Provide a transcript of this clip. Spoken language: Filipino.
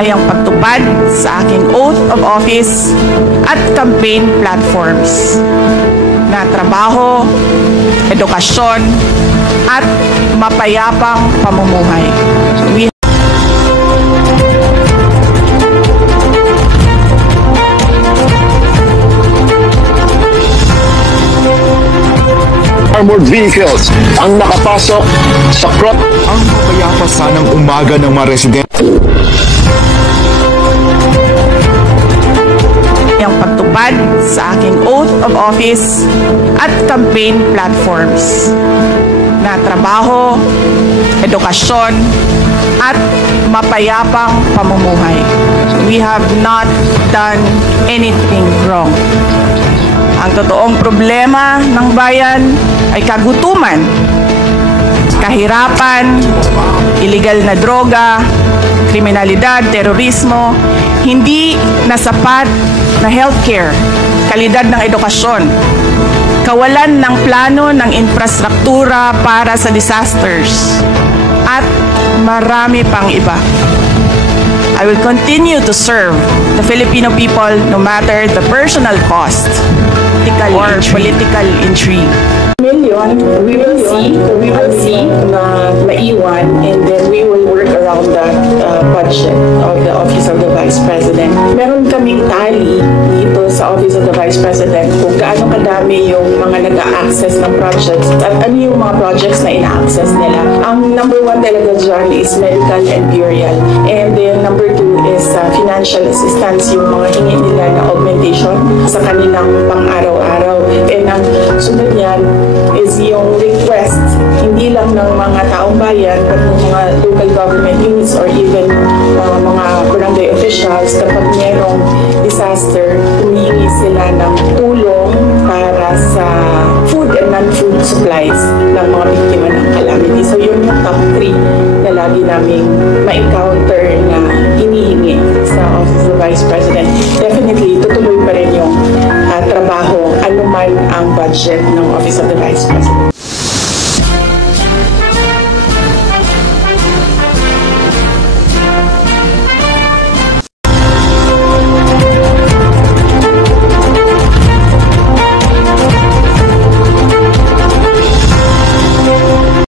ay ang pagtupad sa aking oath of office at campaign platforms na trabaho, edukasyon, at mapayapang pamumuhay. Armored vehicles ang nakapasok sa crop. Ang mapayapa sanang umaga ng mga residente. Ang pagtupad sa aking oath of office at campaign platforms na trabaho, edukasyon, at mapayapang pamumuhay. We have not done anything wrong. Ang totoong problema ng bayan ay kagutuman, kahirapan, illegal na droga, kriminalidad, terorismo, hindi na sapat na healthcare, kalidad ng edukasyon, kawalan ng plano ng infrastruktura para sa disasters, at marami pang iba. I will continue to serve the Filipino people no matter the personal cost or political intrigue. Million, we will see na maiwan, and then we will work around that budget of the Office of the Vice President. Meron kaming tally dito sa Office of the Vice President kung gaano kadami yung mga nag-a-access ng projects at ano yung mga projects na ina-access nila. Ang number 1 talaga dyan is medical and burial, and then number 2 is financial assistance, yung mga hingi nila na augmentation sa kanilang pang-araw-araw. And ang sunod niyan is yung request, hindi lang ng mga taong bayan, but ng mga local government units or even mga barangay officials. Kapag mayroong disaster, humingi sila ng tulong para sa food and non-food supplies ng mga biktima ng calamity. So yun yung top 3 na lagi naming ma-encounter na hinihingi sa Office of the Vice President. Definitely, tutuloy pa rin yung trabaho, anuman ang budget ng Office of the Vice President.